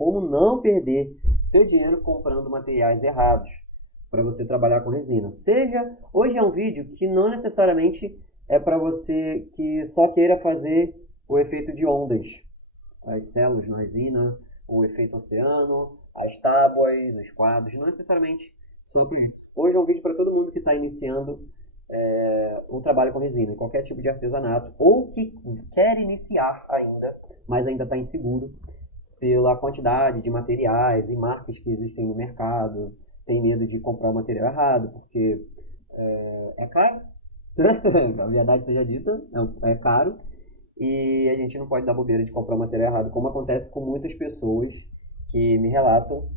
como não perder seu dinheiro comprando materiais errados para você trabalhar com resina. Hoje é um vídeo que não necessariamente é para você que só queira fazer o efeito de ondas, as células na resina, o efeito oceano, as tábuas, os quadros, não necessariamente só para isso. Hoje é um vídeo para todo mundo que está iniciando um trabalho com resina, qualquer tipo de artesanato, ou que quer iniciar ainda, mas ainda está inseguro pela quantidade de materiais e marcas que existem no mercado, tem medo de comprar o material errado, porque é caro, a verdade seja dita, é caro, e a gente não pode dar bobeira de comprar o material errado, como acontece com muitas pessoas que me relatam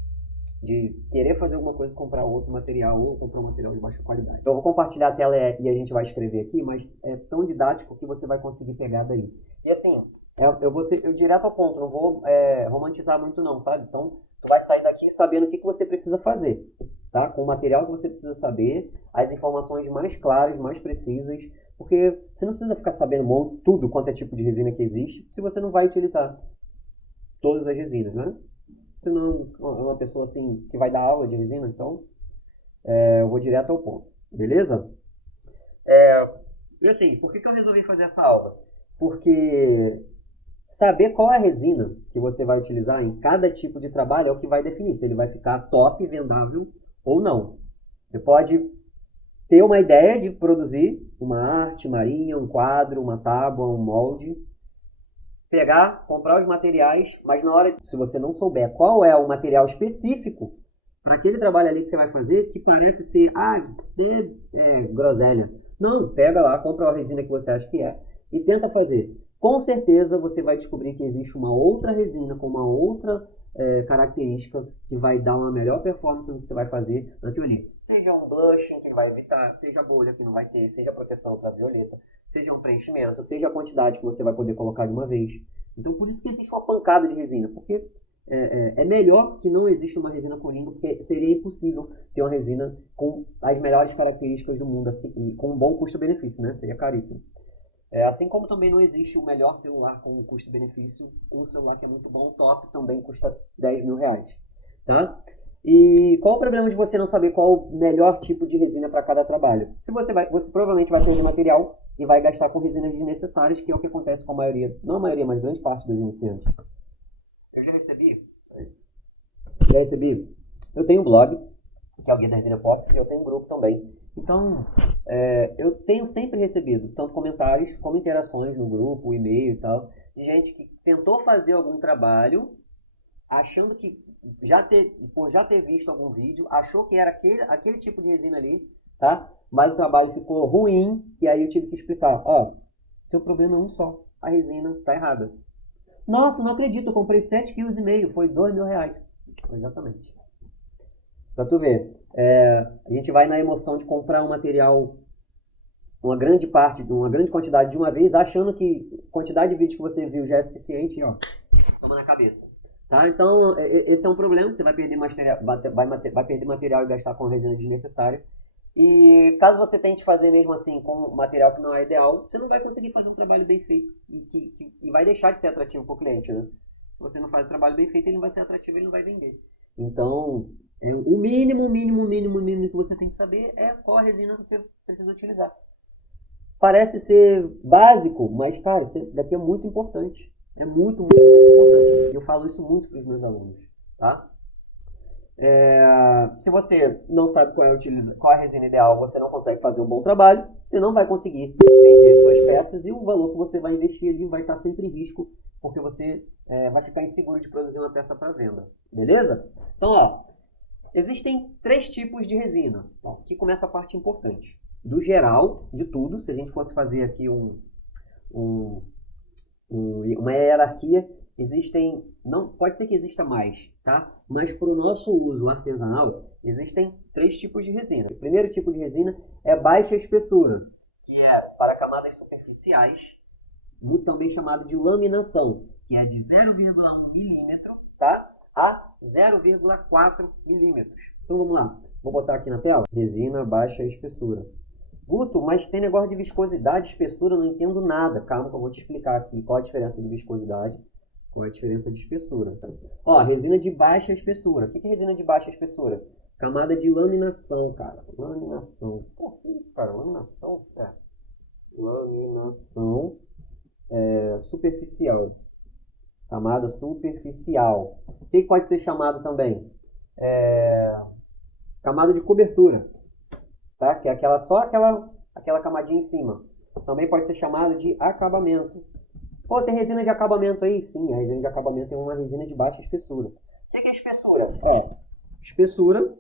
de querer fazer alguma coisa, comprar outro material ou comprar um material de baixa qualidade. Então, eu vou compartilhar a tela e a gente vai escrever aqui, mas é tão didático que você vai conseguir pegar daí. E assim, eu vou ser direto ao ponto, não vou romantizar muito não, sabe? Então, tu vai sair daqui sabendo o que você precisa fazer, tá? Com o material que você precisa saber, as informações mais claras, mais precisas, porque você não precisa ficar sabendo tudo quanto é tipo de resina que existe, se você não vai utilizar todas as resinas, né? Você não é uma pessoa assim que vai dar aula de resina, então eu vou direto ao ponto, beleza? E assim, por que eu resolvi fazer essa aula? Porque saber qual é a resina que você vai utilizar em cada tipo de trabalho é o que vai definir se ele vai ficar top, vendável ou não. Você pode ter uma ideia de produzir uma arte marinha, um quadro, uma tábua, um molde, pegar, comprar os materiais, mas na hora, se você não souber qual é o material específico para aquele trabalho ali que você vai fazer, que parece ser, groselha. Não, pega lá, compra a resina que você acha que é e tenta fazer. Com certeza você vai descobrir que existe uma outra resina com uma outra característica que vai dar uma melhor performance no que você vai fazer naquilo ali. Seja um blushing que ele vai evitar, seja a bolha que não vai ter, seja a proteção ultravioleta, seja um preenchimento, seja a quantidade que você vai poder colocar de uma vez. Então por isso que existe uma pancada de resina, porque é melhor que não exista uma resina coringa, porque seria impossível ter uma resina com as melhores características do mundo, assim, e com um bom custo-benefício, né? Seria caríssimo. Assim como também não existe o melhor celular com custo-benefício, um celular que é muito bom, top, também custa 10 mil reais, tá? E qual o problema de você não saber qual o melhor tipo de resina para cada trabalho? Você provavelmente vai perder material e vai gastar com resinas desnecessárias, que é o que acontece com a maioria, não a maioria, mas grande parte dos iniciantes. Eu já recebi. Eu tenho um blog, que é o Guia da Resina Epoxy, e eu tenho um grupo também. Então, eu tenho sempre recebido tanto comentários como interações no grupo, e-mail e tal, de gente que tentou fazer algum trabalho, achando que por já ter visto algum vídeo, achou que era aquele tipo de resina ali, tá? Mas o trabalho ficou ruim, e aí eu tive que explicar, seu problema é um só, a resina tá errada. Nossa, não acredito, eu comprei 7,5 kg, foi 2 mil reais. Exatamente. Pra tu ver, a gente vai na emoção de comprar um material, uma grande quantidade de uma vez, achando que a quantidade de vídeos que você viu já é suficiente, e toma na cabeça. Tá? Então, esse é um problema, que você vai perder vai perder material e gastar com resina desnecessária. E caso você tente fazer mesmo assim com um material que não é ideal, você não vai conseguir fazer um trabalho bem feito e vai deixar de ser atrativo para o cliente, né? Se você não faz o trabalho bem feito, ele não vai ser atrativo, ele não vai vender. Então, o mínimo que você tem que saber é qual a resina você precisa utilizar. Parece ser básico, mas, cara, isso daqui é muito importante. É muito, muito, muito importante. E eu falo isso muito para os meus alunos, tá? Se você não sabe qual é a resina ideal, você não consegue fazer um bom trabalho, você não vai conseguir vender suas peças e o valor que você vai investir ali vai estar sempre em risco, porque você vai ficar inseguro de produzir uma peça para venda, beleza? Então, existem 3 tipos de resina. Aqui começa a parte importante. Do geral, de tudo, se a gente fosse fazer aqui uma hierarquia, pode ser que exista mais, tá? Mas para o nosso uso artesanal, existem 3 tipos de resina. O primeiro tipo de resina é baixa espessura, que é para camadas superficiais, muito também chamado de laminação, que é de 0,1 milímetro, tá? A 0,4 milímetros. Então vamos lá, vou botar aqui na tela, resina baixa espessura. Guto, mas tem negócio de viscosidade, espessura, eu não entendo nada. Calma que eu vou te explicar aqui qual a diferença de viscosidade Qual é a diferença de espessura? Tá? Ó, resina de baixa espessura. O que é resina de baixa espessura? Camada de laminação, cara. Laminação. Pô, que isso, cara? Laminação? Laminação superficial. Camada superficial. O que pode ser chamado também? Camada de cobertura. Tá? Que é aquela camadinha em cima. Também pode ser chamado de acabamento. Pô, tem resina de acabamento aí? Sim, a resina de acabamento é uma resina de baixa espessura. O que é espessura? Espessura,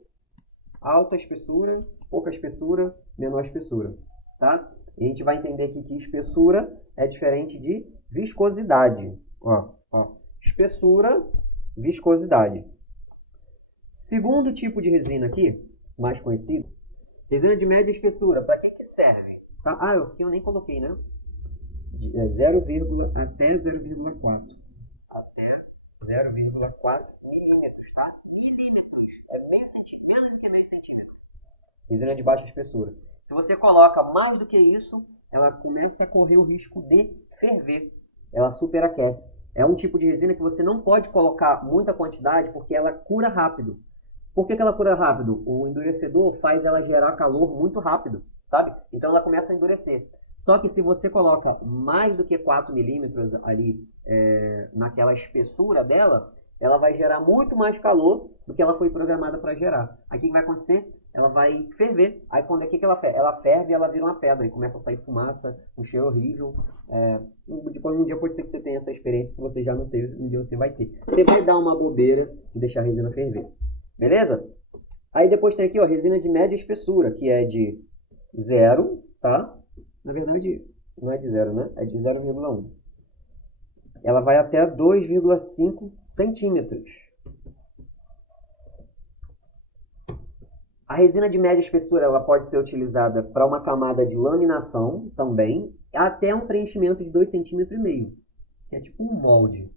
alta espessura, pouca espessura, menor espessura. Tá? E a gente vai entender aqui que espessura é diferente de viscosidade. Ó. Espessura, viscosidade. Segundo tipo de resina aqui, mais conhecido, resina de média espessura. Para que serve? Tá? Eu nem coloquei, né? De 0, até 0,4. Até 0,4 milímetros, tá? Milímetros. É meio centímetro, menos do que meio centímetro. Resina de baixa espessura. Se você coloca mais do que isso, ela começa a correr o risco de ferver. Ela superaquece. É um tipo de resina que você não pode colocar muita quantidade porque ela cura rápido. Por que ela cura rápido? O endurecedor faz ela gerar calor muito rápido, sabe? Então ela começa a endurecer. Só que se você coloca mais do que 4 milímetros ali naquela espessura dela, ela vai gerar muito mais calor do que ela foi programada para gerar. Aí o que vai acontecer? Ela vai ferver. Aí quando que ela ferve? Ela ferve e ela vira uma pedra e começa a sair fumaça, um cheiro horrível. Um dia pode ser que você tenha essa experiência, se você já não teve, um dia você vai ter. Você vai dar uma bobeira de deixar a resina ferver. Beleza? Aí depois tem aqui, ó, resina de média espessura, que é de 0, tá? Na verdade, não é de 0, né? É de 0,1. Ela vai até 2,5 centímetros. A resina de média espessura ela pode ser utilizada para uma camada de laminação também, até um preenchimento de 2,5 cm, que é tipo um molde,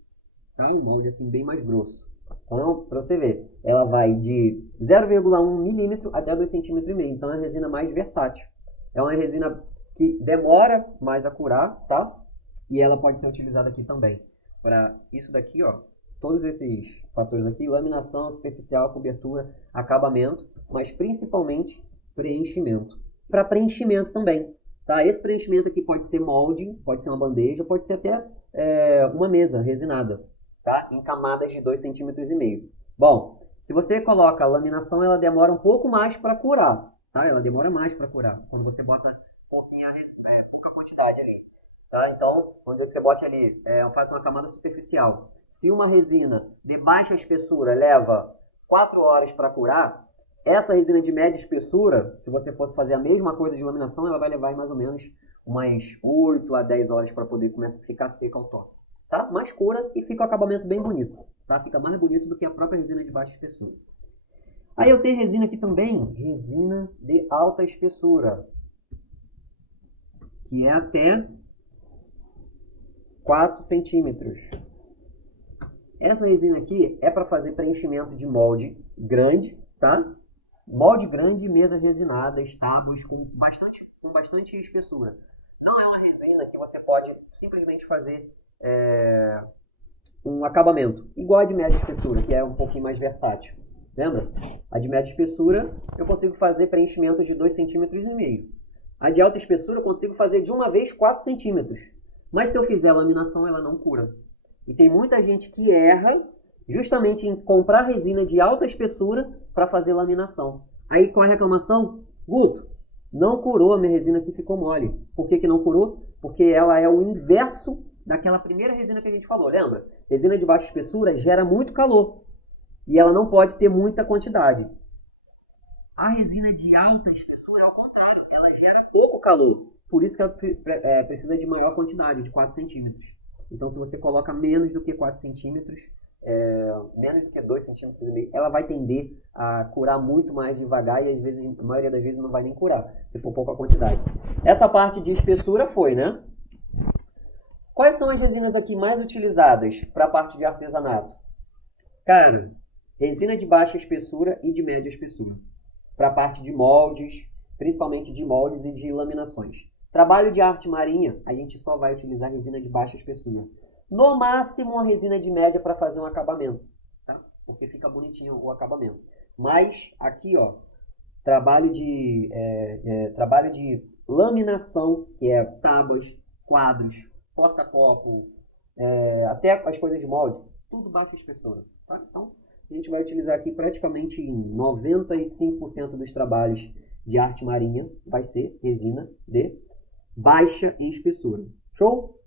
tá? Um molde assim bem mais grosso. Então, para você ver, ela vai de 0,1 milímetro até 2,5 cm. Então, é uma resina mais versátil. É uma resina que demora mais a curar, tá? E ela pode ser utilizada aqui também. Para isso daqui, ó, todos esses fatores aqui, laminação, superficial, cobertura, acabamento, mas principalmente preenchimento. Para preenchimento também, tá? Esse preenchimento aqui pode ser molde, pode ser uma bandeja, pode ser até uma mesa resinada, tá? Em camadas de 2,5 cm. Bom, se você coloca a laminação, ela demora um pouco mais para curar, tá? Ela demora mais para curar, quando você bota pouca quantidade ali, tá? Então, vamos dizer que você bote ali, faça uma camada superficial. Se uma resina de baixa espessura leva 4 horas para curar, essa resina de média espessura, se você fosse fazer a mesma coisa de laminação, ela vai levar mais ou menos umas 8 a 10 horas para poder começar a ficar seca ao toque, tá? Mas cura e fica o acabamento bem bonito, tá? Fica mais bonito do que a própria resina de baixa espessura. Aí eu tenho resina aqui também, resina de alta espessura, que é até 4 centímetros. Essa resina aqui é para fazer preenchimento de molde grande, tá? Molde grande, mesas resinadas, tábuas com bastante espessura. Não é uma resina que você pode simplesmente fazer um acabamento, igual a de média espessura, que é um pouquinho mais versátil. Lembra? A de média espessura eu consigo fazer preenchimentos de 2,5 cm. A de alta espessura eu consigo fazer de uma vez 4 centímetros. Mas se eu fizer laminação, ela não cura. E tem muita gente que erra justamente em comprar resina de alta espessura para fazer laminação. Aí qual é a reclamação? Guto, não curou, a minha resina aqui ficou mole. Por que não curou? Porque ela é o inverso daquela primeira resina que a gente falou, lembra? Resina de baixa espessura gera muito calor e ela não pode ter muita quantidade. A resina de alta espessura é ao contrário, ela gera pouco calor. Por isso que ela precisa de maior quantidade, de 4 centímetros. Então, se você coloca menos do que 4 centímetros, menos do que 2,5 cm, ela vai tender a curar muito mais devagar e, às vezes, a maioria das vezes, não vai nem curar, se for pouca quantidade. Essa parte de espessura foi, né? Quais são as resinas aqui mais utilizadas para a parte de artesanato? Cara, resina de baixa espessura e de média espessura. Para a parte de moldes, principalmente de moldes e de laminações. Trabalho de arte marinha, a gente só vai utilizar resina de baixa espessura. No máximo, uma resina de média para fazer um acabamento, tá? Porque fica bonitinho o acabamento. Mas aqui, ó, trabalho de laminação, que é tábuas, quadros, porta-copo, até as coisas de molde, tudo baixa espessura, tá? Então, a gente vai utilizar aqui praticamente em 95% dos trabalhos de arte marinha, vai ser resina de baixa espessura. Show?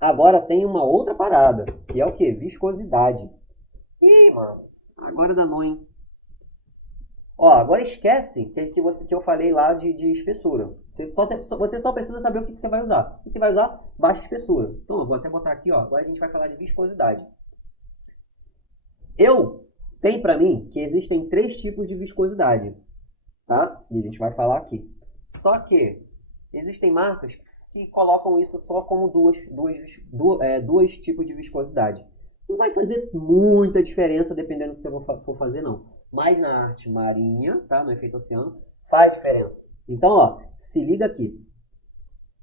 Agora tem uma outra parada, que é o que? Viscosidade. Ih, mano, agora danou, hein? Ó, agora esquece que eu falei lá de espessura. Você só precisa saber o que você vai usar. O que você vai usar? Baixa espessura. Então, eu vou até botar aqui, ó. Agora a gente vai falar de viscosidade. Tem pra mim que existem 3 tipos de viscosidade, tá? E a gente vai falar aqui. Só que existem marcas que colocam isso só como dois tipos de viscosidade. Não vai fazer muita diferença dependendo do que você for fazer, não. Mas na arte marinha, tá? No efeito oceano, faz diferença. Então, ó, se liga aqui.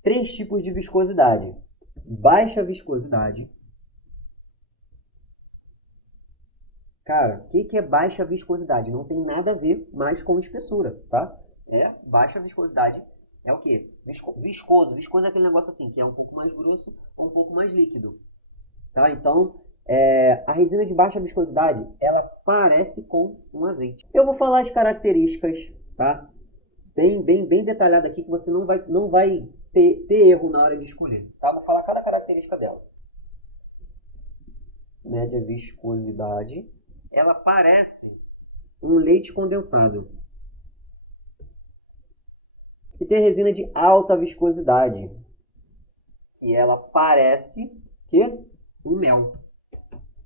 3 tipos de viscosidade. Baixa viscosidade. Cara, o que é baixa viscosidade? Não tem nada a ver mais com espessura, tá? Baixa viscosidade é o quê? Viscoso. Viscoso é aquele negócio assim, que é um pouco mais grosso ou um pouco mais líquido. Tá? Então, a resina de baixa viscosidade, ela parece com um azeite. Eu vou falar as características, tá? Bem detalhado aqui, que você não vai ter erro na hora de escolher. Tá? Vou falar cada característica dela. Média viscosidade. Ela parece um leite condensado. E tem a resina de alta viscosidade, que ela parece que um mel.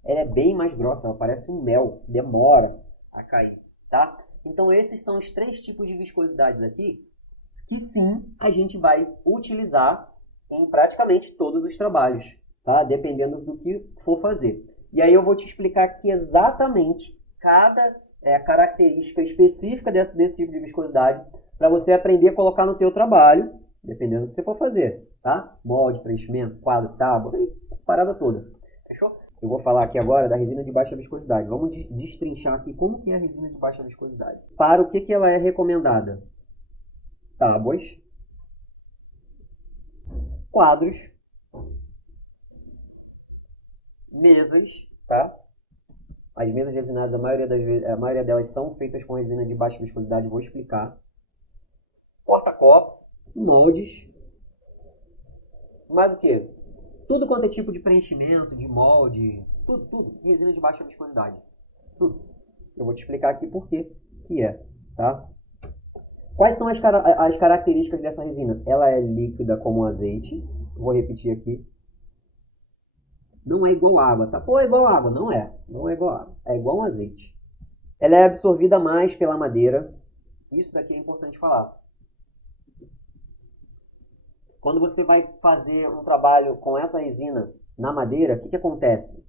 Ela é bem mais grossa, ela parece um mel, demora a cair, tá? Então esses são os 3 tipos de viscosidades aqui, que sim, a gente vai utilizar em praticamente todos os trabalhos, tá? Dependendo do que for fazer. E aí eu vou te explicar aqui exatamente cada característica específica desse tipo de viscosidade, para você aprender a colocar no teu trabalho, dependendo do que você for fazer, tá? Molde, preenchimento, quadro, tábua, parada toda. Fechou? Eu vou falar aqui agora da resina de baixa viscosidade. Vamos destrinchar aqui como que é a resina de baixa viscosidade. Para o que ela é recomendada? Tábuas, quadros, mesas, tá? As mesas resinadas, a maioria delas são feitas com resina de baixa viscosidade, vou explicar. Porta-copo, moldes, mais o que? Tudo quanto é tipo de preenchimento, de molde, tudo, resina de baixa viscosidade, tudo. Eu vou te explicar aqui por que tá? Quais são as características dessa resina? Ela é líquida como um azeite, vou repetir aqui. Não é igual água, tá? Pô, é igual água, não é igual água, é igual um azeite. Ela é absorvida mais pela madeira, isso daqui é importante falar. Quando você vai fazer um trabalho com essa resina na madeira, o que acontece?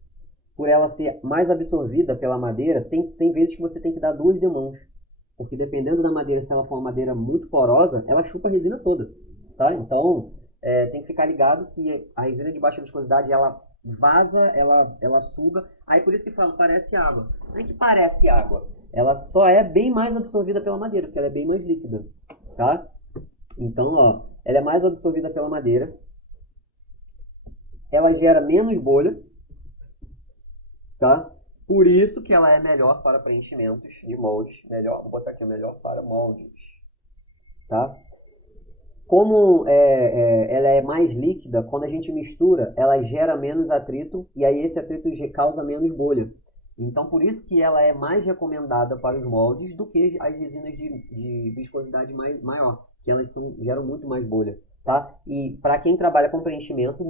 Por ela ser mais absorvida pela madeira, tem vezes que você tem que dar 2 demãos. Porque dependendo da madeira, se ela for uma madeira muito porosa, ela chupa a resina toda. Tá? Então, tem que ficar ligado que a resina de baixa viscosidade, ela vaza, ela suga. Aí por isso que fala, parece água. Não é que parece água. Ela só é bem mais absorvida pela madeira, porque ela é bem mais líquida. Tá? Então, ó, ela é mais absorvida pela madeira. Ela gera menos bolha, tá? Por isso que ela é melhor para preenchimentos de moldes. Vou botar aqui, melhor para moldes, tá? Como ela é mais líquida, quando a gente mistura, ela gera menos atrito e aí esse atrito causa menos bolha. Então, por isso que ela é mais recomendada para os moldes do que as resinas de viscosidade maior, que elas geram muito mais bolha, tá? E para quem trabalha com preenchimento,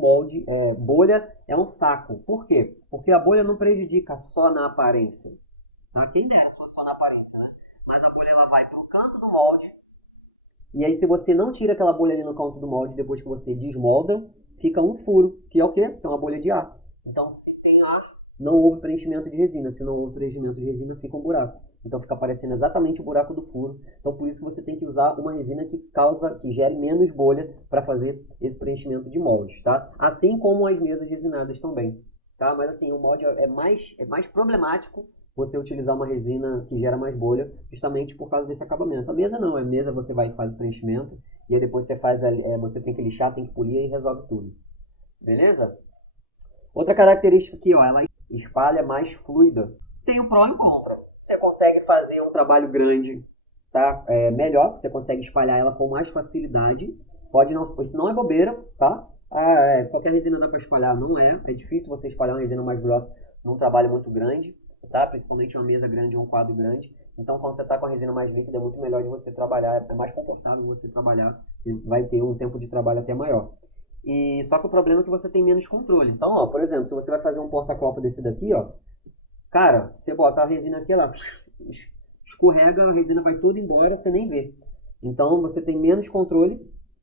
bolha é um saco. Por quê? Porque a bolha não prejudica só na aparência, tá? Quem dera se fosse só na aparência, né? Mas a bolha ela vai para o canto do molde, e aí se você não tira aquela bolha ali no canto do molde, depois que você desmolda, fica um furo, que é o quê? Que é uma bolha de ar. Então, se tem ar não houve preenchimento de resina. Se não houve preenchimento de resina, fica um buraco. Então fica aparecendo exatamente o buraco do furo. Então por isso que você tem que usar uma resina que gere menos bolha para fazer esse preenchimento de moldes, tá? Assim como as mesas resinadas também, tá? Mas assim, o molde é mais problemático você utilizar uma resina que gera mais bolha, justamente por causa desse acabamento. A mesa não, a mesa você vai e faz o preenchimento, e aí depois você tem que lixar, tem que polir e resolve tudo. Beleza? Outra característica aqui, ó, ela espalha mais fluida. Tem o pró e o contra. Você consegue fazer um trabalho grande, tá? Melhor, você consegue espalhar ela com mais facilidade. Pode não, isso não é bobeira, tá? Qualquer resina dá para espalhar, não é. É difícil você espalhar uma resina mais grossa num trabalho muito grande, tá? Principalmente uma mesa grande ou um quadro grande. Então, quando você está com a resina mais líquida, é muito melhor de você trabalhar, é mais confortável você trabalhar. Você vai ter um tempo de trabalho até maior. E só que o problema é que você tem menos controle. Então, ó, por exemplo, se você vai fazer um porta-copo desse daqui, ó, cara, você bota a resina aqui, ela escorrega, a resina vai tudo embora, você nem vê. Então, você tem menos controle,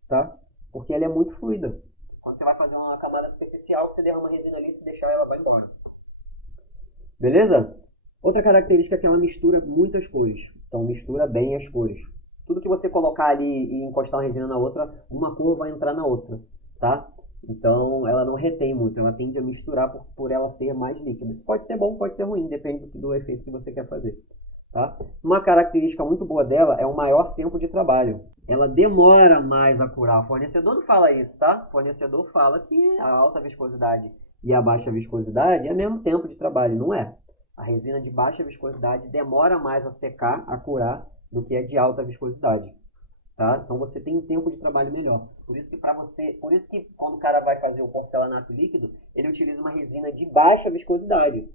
tá? Porque ela é muito fluida. Quando você vai fazer uma camada superficial, você derrama a resina ali, se deixar, ela vai embora. Beleza? Outra característica é que ela mistura muitas cores. Então, mistura bem as cores. Tudo que você colocar ali e encostar uma resina na outra, uma cor vai entrar na outra, tá? Então, ela não retém muito, ela tende a misturar por ela ser mais líquida. Isso pode ser bom, pode ser ruim, depende do efeito que você quer fazer. Tá? Uma característica muito boa dela é o maior tempo de trabalho. Ela demora mais a curar. O fornecedor não fala isso, tá? O fornecedor fala que a alta viscosidade e a baixa viscosidade é o mesmo tempo de trabalho, não é? A resina de baixa viscosidade demora mais a secar, a curar, do que a de alta viscosidade. Tá? Então você tem um tempo de trabalho melhor. Por isso que quando o cara vai fazer o porcelanato líquido, ele utiliza uma resina de baixa viscosidade,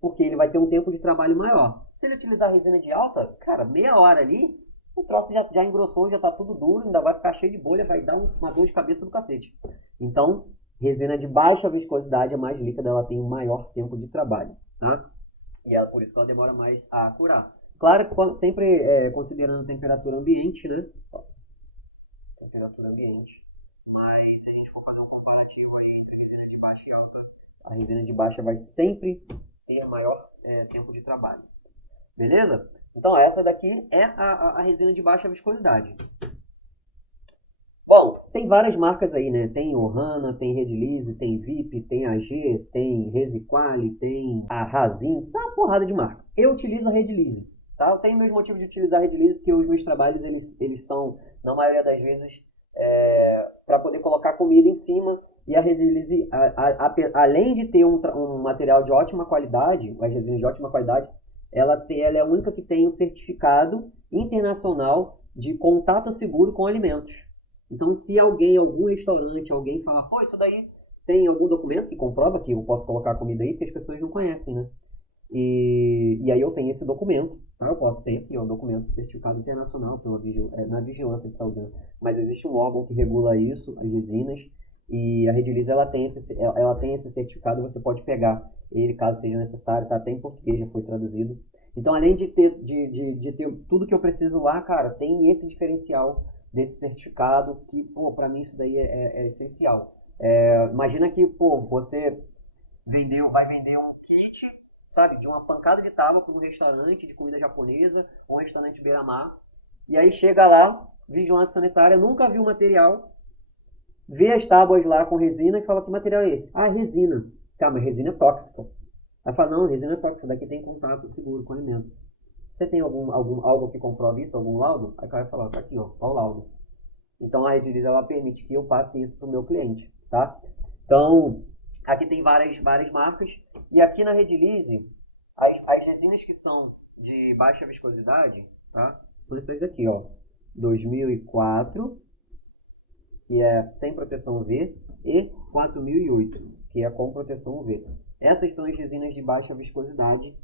porque ele vai ter um tempo de trabalho maior. Se ele utilizar resina de alta, cara, meia hora ali, o troço já engrossou, já tá tudo duro, ainda vai ficar cheio de bolha, vai dar uma dor de cabeça do cacete. Então, resina de baixa viscosidade é mais líquida, ela tem um maior tempo de trabalho, tá? E é por isso que ela demora mais a curar. Claro que sempre considerando a temperatura ambiente, né? Temperatura ambiente. Mas se a gente for fazer um comparativo aí entre resina de baixa e alta, a resina de baixa vai sempre ter maior tempo de trabalho. Beleza? Então essa daqui é a resina de baixa viscosidade. Bom, tem várias marcas aí, né? Tem Ohana, tem Redilize, tem VIP, tem AG, tem Resiquali, tem a Razin, tá uma porrada de marca. Eu utilizo a Redilize, tá? Eu tenho o mesmo motivo de utilizar a Redilize, porque os meus trabalhos, eles são, na maioria das vezes, para poder colocar comida em cima. E a Redilize, além de ter um material de ótima qualidade, as resinas de ótima qualidade, ela é a única que tem um certificado internacional de contato seguro com alimentos. Então, se algum restaurante, alguém fala, pô, isso daí tem algum documento que comprova que eu posso colocar a comida aí, porque as pessoas não conhecem, né? E aí eu tenho esse documento, tá? Eu posso ter aqui, ó, um documento certificado internacional na vigilância de saúde, né? Mas existe um órgão que regula isso, as resinas, e a Redilize, ela tem esse certificado, você pode pegar ele caso seja necessário, tá? Até em português já foi traduzido. Então, além de ter tudo que eu preciso lá, cara, tem esse diferencial desse certificado que, pô, pra mim isso daí é essencial. Imagina que, pô, você vai vender um kit, sabe, de uma pancada de tábua para um restaurante de comida japonesa ou um restaurante beira-mar, e aí chega lá, vigilância sanitária, nunca viu o material, vê as tábuas lá com resina e fala, que material é esse? Ah, resina. Tá, mas resina é tóxica. Aí fala, não, resina é tóxica, daqui tem contato seguro com o alimento. Você tem algo que comprove isso, algum laudo? Aí o cara vai falar, tá aqui, ó o laudo. Então a Redilize, ela permite que eu passe isso pro meu cliente, tá? Então, aqui tem várias marcas. E aqui na Redilize, as resinas que são de baixa viscosidade, tá? São essas daqui, ó. 2004, que é sem proteção UV, e 4008, que é com proteção UV. Essas são as resinas de baixa viscosidade,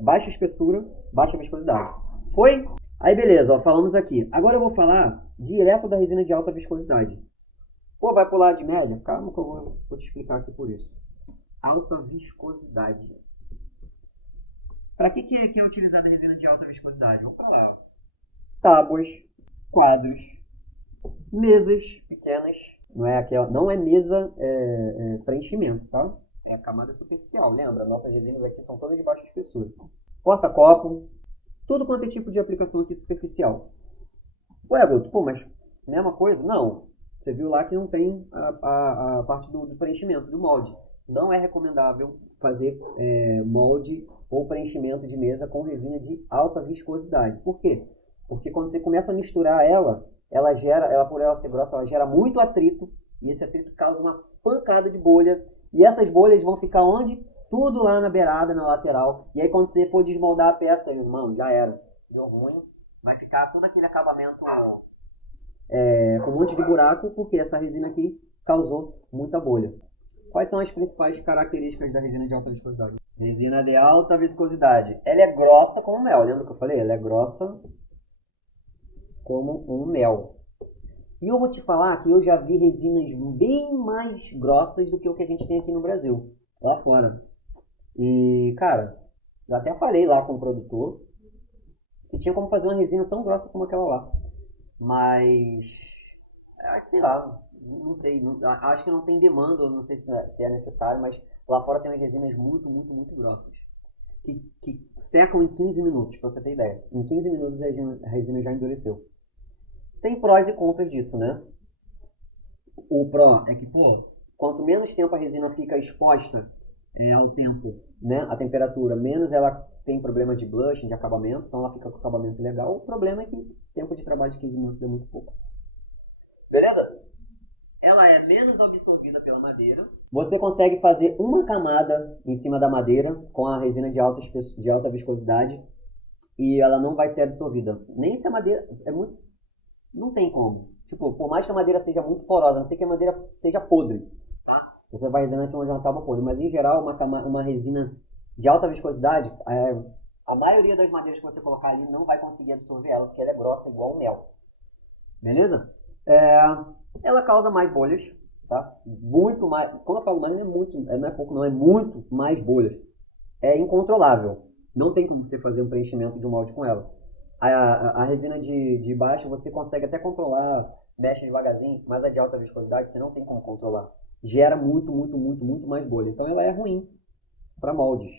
baixa espessura, baixa viscosidade. Foi? Aí beleza, ó, falamos aqui. Agora eu vou falar direto da resina de alta viscosidade. Pô, vai pular de média? Calma que eu vou te explicar aqui por isso. Alta viscosidade. Para que é utilizada a resina de alta viscosidade? Vamos falar. Tábuas, quadros, mesas pequenas. Não é mesa preenchimento, tá? É a camada superficial, lembra? Nossas resinas aqui são todas de baixa espessura. Porta-copo, tudo quanto é tipo de aplicação aqui superficial. Ué, Guto, pô, mas mesma coisa? Não. Você viu lá que não tem a parte do preenchimento, do molde. Não é recomendável fazer molde ou preenchimento de mesa com resina de alta viscosidade. Por quê? Porque quando você começa a misturar ela por ela ser grossa, ela gera muito atrito, e esse atrito causa uma pancada de bolha, e essas bolhas vão ficar onde? Tudo lá na beirada, na lateral, e aí quando você for desmoldar a peça, irmão, já era. Deu ruim, vai ficar todo aquele acabamento com um monte de buraco, porque essa resina aqui causou muita bolha. Quais são as principais características da resina de alta viscosidade? Resina de alta viscosidade. Ela é grossa como mel, lembra que eu falei? Ela é grossa como um mel. E eu vou te falar que eu já vi resinas bem mais grossas do que o que a gente tem aqui no Brasil, lá fora. E, cara, eu até falei lá com o produtor se tinha como fazer uma resina tão grossa como aquela lá. Mas, sei lá, não sei, acho que não tem demanda, não sei se é necessário, mas lá fora tem umas resinas muito, muito, muito grossas. Que secam em 15 minutos, pra você ter ideia. Em 15 minutos a resina já endureceu. Tem prós e contras disso, né? O pró é que, pô, quanto menos tempo a resina fica exposta ao tempo, né, a temperatura, menos ela tem problema de blushing, de acabamento, então ela fica com acabamento legal. O problema é que o tempo de trabalho de 15 minutos é muito pouco. Beleza? Ela é menos absorvida pela madeira. Você consegue fazer uma camada em cima da madeira com a resina de alta viscosidade e ela não vai ser absorvida. Nem se a madeira é muito... Não tem como. Tipo, por mais que a madeira seja muito porosa, a não ser que a madeira seja podre, você vai resinar em cima de uma tábua podre. Mas, em geral, uma resina de alta viscosidade, a maioria das madeiras que você colocar ali não vai conseguir absorver ela, porque ela é grossa igual o mel. Beleza? Ela causa mais bolhas, tá? Muito mais. Quando eu falo mais, não é pouco, não. É muito mais bolhas. É incontrolável. Não tem como você fazer um preenchimento de um molde com ela. A resina de baixo você consegue até controlar, mexe devagarzinho, mas a de alta viscosidade você não tem como controlar. Gera muito, muito, muito, muito mais bolha. Então ela é ruim para moldes,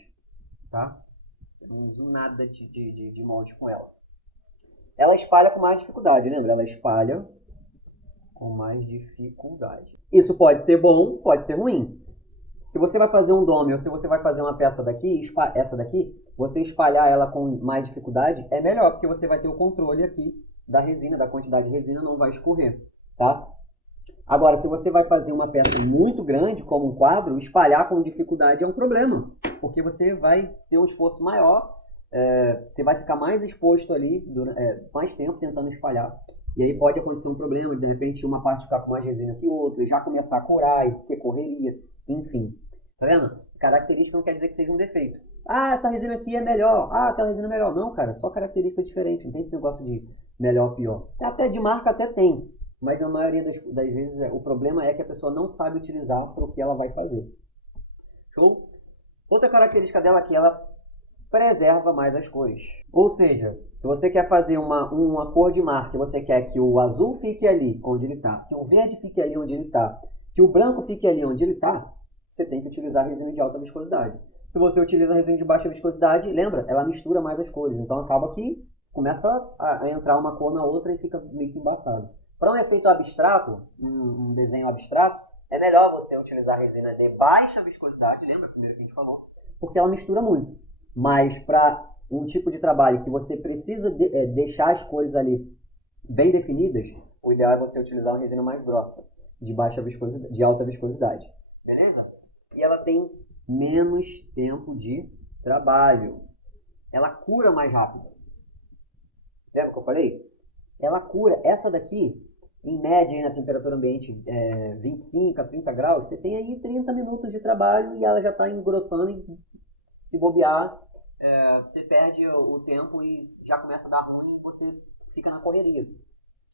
tá? Eu não uso nada de molde com ela. Ela espalha com mais dificuldade, lembra? Ela espalha com mais dificuldade. Isso pode ser bom, pode ser ruim. Se você vai fazer um dome ou se você vai fazer uma peça daqui, essa daqui, você espalhar ela com mais dificuldade é melhor, porque você vai ter o controle aqui da resina, da quantidade de resina, não vai escorrer, tá? Agora, se você vai fazer uma peça muito grande, como um quadro, espalhar com dificuldade é um problema, porque você vai ter um esforço maior, você vai ficar mais exposto ali, mais tempo tentando espalhar, e aí pode acontecer um problema, de repente uma parte ficar com mais resina que outra, e já começar a curar, e ter correria, enfim. Tá vendo? Característica não quer dizer que seja um defeito. Ah, essa resina aqui é melhor. Ah, aquela resina é melhor. Não, cara, só característica diferente. Não tem esse negócio de melhor ou pior. Até de marca até tem. Mas na maioria das vezes o problema é que a pessoa não sabe utilizar para o que ela vai fazer. Show? Outra característica dela é que ela preserva mais as cores. Ou seja, se você quer fazer uma cor de marca, você quer que o azul fique ali onde ele está, que o verde fique ali onde ele está, que o branco fique ali onde ele está, você tem que utilizar resina de alta viscosidade. Se você utiliza resina de baixa viscosidade, lembra? Ela mistura mais as cores. Então acaba que começa a entrar uma cor na outra e fica meio que embaçado. Para um efeito abstrato, um desenho abstrato, é melhor você utilizar resina de baixa viscosidade, lembra? Primeiro que a gente falou, porque ela mistura muito. Mas para um tipo de trabalho que você precisa deixar as cores ali bem definidas, o ideal é você utilizar uma resina mais grossa, de alta viscosidade. Beleza? E ela tem menos tempo de trabalho. Ela cura mais rápido. Lembra que eu falei? Ela cura. Essa daqui, em média, aí na temperatura ambiente 25 a 30 graus, você tem aí 30 minutos de trabalho e ela já está engrossando. E se bobear, você perde o tempo e já começa a dar ruim e você fica na correria.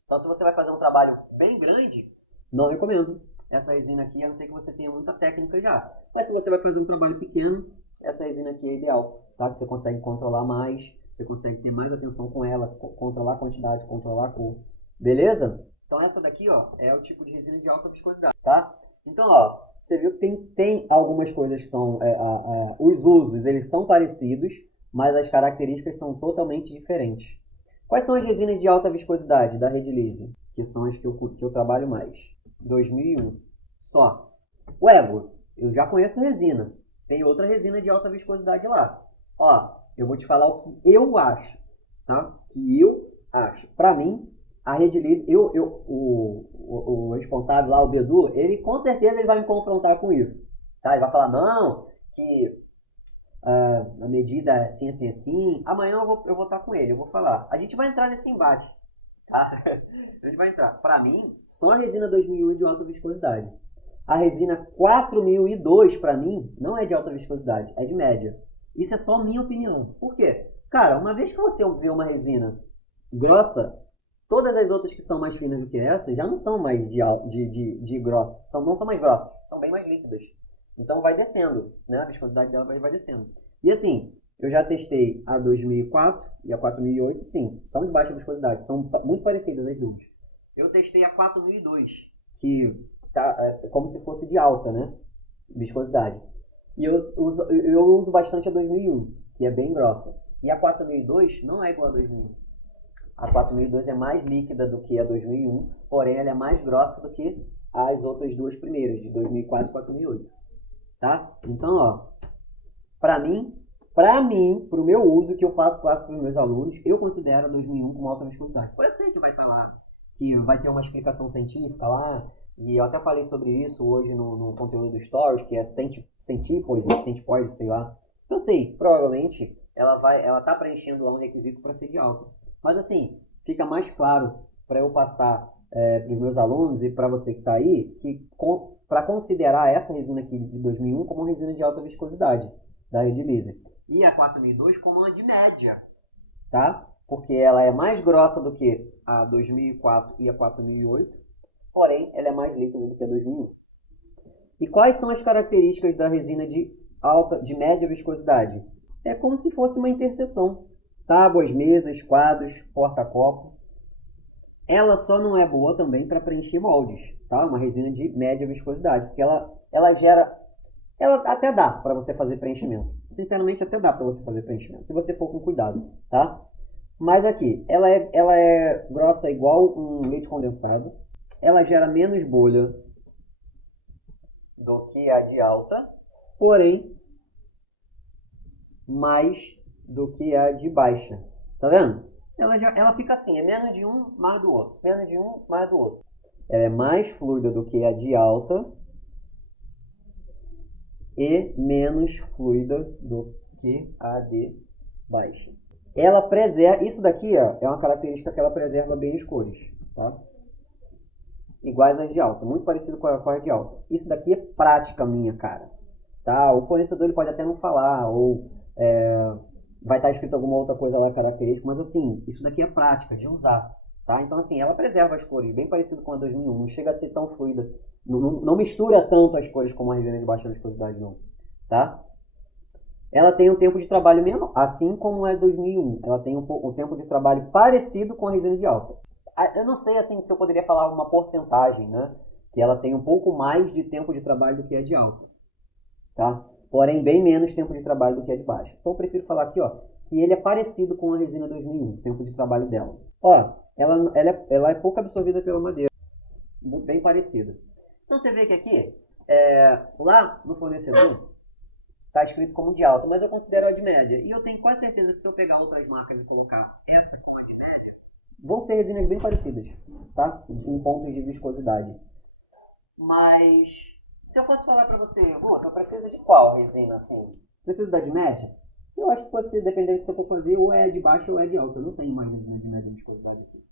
Então, se você vai fazer um trabalho bem grande, não recomendo essa resina aqui, a não ser que você tenha muita técnica já. Mas se você vai fazer um trabalho pequeno, essa resina aqui é ideal, tá? Que você consegue controlar mais, você consegue ter mais atenção com ela, controlar a quantidade, controlar a cor. Beleza? Então essa daqui, ó, é o tipo de resina de alta viscosidade, tá? Então, ó, Você viu que tem algumas coisas que são... os usos, eles são parecidos, mas as características são totalmente diferentes. Quais são as resinas de alta viscosidade da Redilize? Que são as que eu trabalho mais. 2001. Só. O Ego, eu já conheço resina. Tem outra resina de alta viscosidade lá. Ó, eu vou te falar o que eu acho, tá? Que eu acho. Pra mim, a Redilize, o responsável lá, o Bedu, ele com certeza ele vai me confrontar com isso. Tá? Ele vai falar, não, que a medida é assim, assim, assim. Amanhã eu vou estar com ele, eu vou falar. A gente vai entrar nesse embate, tá? A gente vai entrar. Pra mim, só a resina 2001 é de alta viscosidade. A resina 4002, pra mim, não é de alta viscosidade, é de média. Isso é só minha opinião. Por quê? Cara, uma vez que você vê uma resina grossa, todas as outras que são mais finas do que essa já não são mais de grossa. Não são mais grossas, são bem mais líquidas. Então vai descendo, né? A viscosidade dela vai descendo. E assim, eu já testei a 2004 e a 4008, sim, são de baixa viscosidade, são muito parecidas as duas. Eu testei a 4002, que tá como se fosse de alta, né? Viscosidade. E eu uso bastante a 2001, que é bem grossa. E a 4002 não é igual a 2001. A 4002 é mais líquida do que a 2001, porém ela é mais grossa do que as outras duas primeiras, de 2004 e 4008. Tá? Então, ó, pra mim, pro meu uso, que eu faço para os meus alunos, eu considero a 2001 como alta viscosidade. Eu sei que vai estar lá, que vai ter uma explicação científica lá, e eu até falei sobre isso hoje no conteúdo do Stories, que é centipose, sei lá. Eu sei, provavelmente ela tá preenchendo lá um requisito para ser de alta. Mas assim, fica mais claro para eu passar para os meus alunos e para você que está aí, que para considerar essa resina aqui de 2001 como uma resina de alta viscosidade da Redilize. E a 4002 como uma de média, tá? Porque ela é mais grossa do que a 2004 e a 4008, porém ela é mais líquida do que a 2001. E quais são as características da resina de média viscosidade? É como se fosse uma interseção. Tábuas, mesas, quadros, porta-copo. Ela só não é boa também para preencher moldes, tá? Uma resina de média viscosidade, porque ela gera... Ela até dá para você fazer preenchimento. Sinceramente, até dá para você fazer preenchimento, se você for com cuidado, tá? Mas aqui, ela é grossa igual um leite condensado. Ela gera menos bolha do que a de alta, porém, mais do que a de baixa. Tá vendo? Ela fica assim, é menos de um mais do outro. Menos de um mais do outro. Ela é mais fluida do que a de alta e menos fluida do que a de baixa. Ela preserva... Isso daqui ó, é uma característica que ela preserva bem as cores. Tá? Iguais às de alta. Muito parecido com a de alta. Isso daqui é prática minha, cara. Tá? O fornecedor ele pode até não falar, ou... vai estar escrito alguma outra coisa lá característica, mas assim, isso daqui é prática de usar, tá? Então assim, ela preserva as cores, bem parecido com a 2001, não chega a ser tão fluida, não mistura tanto as cores como a resina de baixa viscosidade não, tá? Ela tem um tempo de trabalho menor, assim como a 2001, ela tem um tempo de trabalho parecido com a resina de alta. Eu não sei assim se eu poderia falar uma porcentagem, né? Que ela tem um pouco mais de tempo de trabalho do que a de alta, tá? Porém, bem menos tempo de trabalho do que a de baixo. Então, eu prefiro falar aqui, ó, que ele é parecido com a resina 2001, o tempo de trabalho dela. Ó, ela é pouco absorvida pela madeira, bem parecida. Então, você vê que aqui, lá no fornecedor, tá escrito como de alta, mas eu considero a de média. E eu tenho quase certeza que se eu pegar outras marcas e colocar essa como a de média, vão ser resinas bem parecidas, tá? Em pontos de viscosidade. Mas... se eu fosse falar pra você, tu precisa de qual resina, assim? Precisa da de média? Eu acho que você, dependendo do que você for fazer, ou é de baixa ou é de alta. Eu não tenho mais resina de média viscosidade aqui.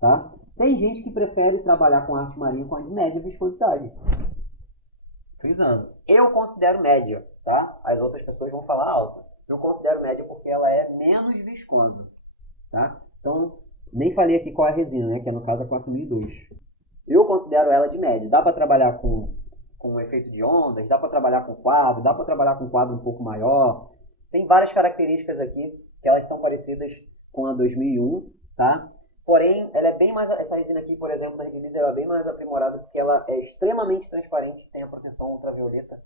Tá? Tem gente que prefere trabalhar com arte marinha com a de média viscosidade. Frisando. Eu considero média, tá? As outras pessoas vão falar alta. Eu considero média porque ela é menos viscosa, tá? Então, nem falei aqui qual é a resina, né? Que é no caso a 4002. Eu considero ela de média. Dá pra trabalhar com efeito de ondas, dá para trabalhar com quadro, dá para trabalhar com quadro um pouco maior. Tem várias características aqui que elas são parecidas com a 2001, tá? Porém, ela é bem mais, essa resina aqui, por exemplo, da Redilize, ela é bem mais aprimorada porque ela é extremamente transparente, tem a proteção ultravioleta.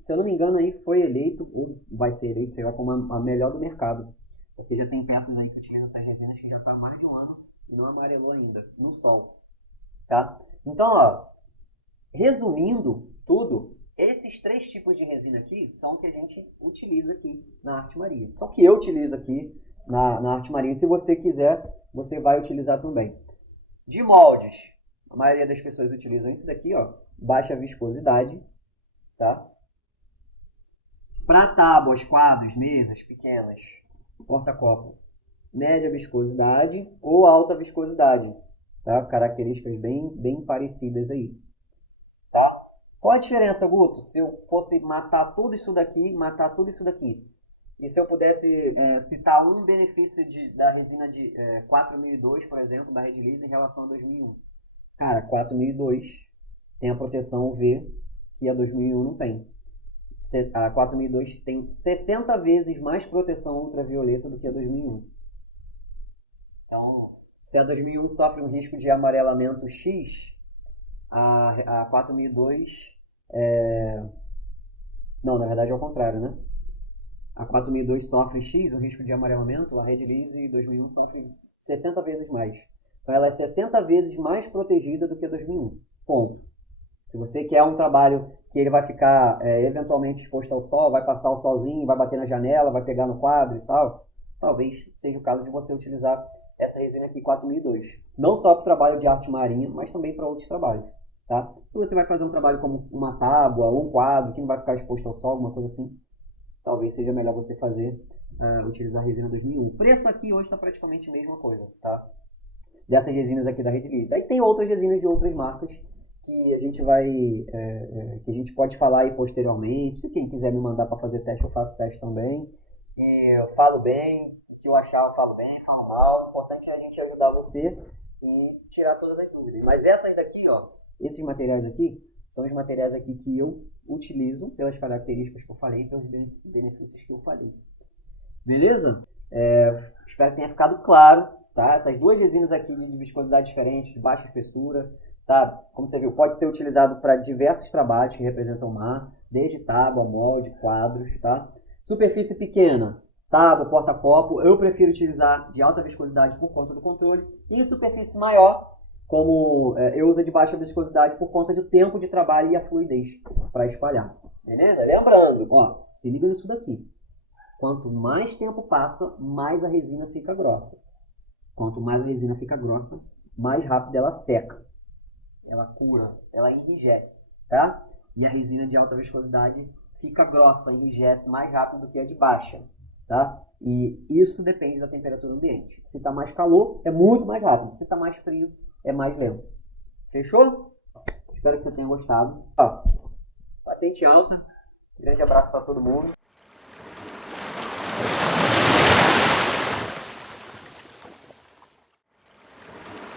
Se eu não me engano, aí foi eleito, ou vai ser eleito, sei lá, como a melhor do mercado. Porque já tem peças aí que utilizam essas resinas que já estão há mais de um ano e não amarelou ainda, no sol. Tá? Então, ó, resumindo tudo, esses 3 tipos de resina aqui são o que a gente utiliza aqui na Arte Maria. Só que eu utilizo aqui na Arte Maria. E se você quiser, você vai utilizar também. De moldes, a maioria das pessoas utilizam isso daqui, ó, baixa viscosidade, tá? Para tábuas, quadros, mesas pequenas, porta-copo, média viscosidade ou alta viscosidade, tá? Características bem parecidas aí, tá? Qual a diferença, Guto? Se eu fosse matar tudo isso daqui, matar tudo isso daqui, e se eu pudesse citar um benefício da resina de 4002, por exemplo, da Redilize em relação a 2001? Cara, 4002 tem a proteção UV que a 2001 não tem. A 4002 tem 60 vezes mais proteção ultravioleta do que a 2001. Então, se a 2001 sofre um risco de amarelamento X, a 4002... Não, na verdade é o contrário, né? A 4002 sofre X, o risco de amarelamento, a Redilize 2001 sofre 60 vezes mais. Então ela é 60 vezes mais protegida do que a 2001. Ponto. Se você quer um trabalho que ele vai ficar eventualmente exposto ao sol, vai passar o solzinho, vai bater na janela, vai pegar no quadro e tal, talvez seja o caso de você utilizar essa resina aqui 4002. Não só para o trabalho de arte marinha, mas também para outros trabalhos. Tá? Se você vai fazer um trabalho como uma tábua ou um quadro que não vai ficar exposto ao sol, alguma coisa assim, talvez seja melhor você utilizar a resina 2001. O preço aqui hoje está praticamente a mesma coisa, tá? Dessas resinas aqui da Redilize. Aí tem outras resinas de outras marcas que a gente que a gente pode falar aí posteriormente. Se quem quiser me mandar para fazer teste, eu faço teste também. E eu falo bem, o que eu achar eu falo bem, falo mal. O importante é a gente ajudar você e tirar todas as dúvidas. Mas essas daqui, ó, esses materiais aqui, são os materiais aqui que eu utilizo pelas características que eu falei, pelos benefícios que eu falei. Beleza? Espero que tenha ficado claro, tá? Essas duas resinas aqui de viscosidade diferente, de baixa espessura, tá? Como você viu, pode ser utilizado para diversos trabalhos que representam o mar, desde tábua, molde, quadros, tá? Superfície pequena, tábua, porta-copo, eu prefiro utilizar de alta viscosidade por conta do controle, e superfície maior, como eu uso de baixa viscosidade por conta do tempo de trabalho e a fluidez para espalhar. Beleza? Lembrando, ó, se liga nisso daqui. Quanto mais tempo passa, mais a resina fica grossa. Quanto mais a resina fica grossa, mais rápido ela seca. Ela cura, ela enrijece, tá? E a resina de alta viscosidade fica grossa, enrijece mais rápido do que a de baixa, tá? E isso depende da temperatura ambiente. Se está mais calor, é muito mais rápido. Se está mais frio, é mais lento. Fechou? Espero que você tenha gostado. Ó, patente alta. Grande abraço para todo mundo.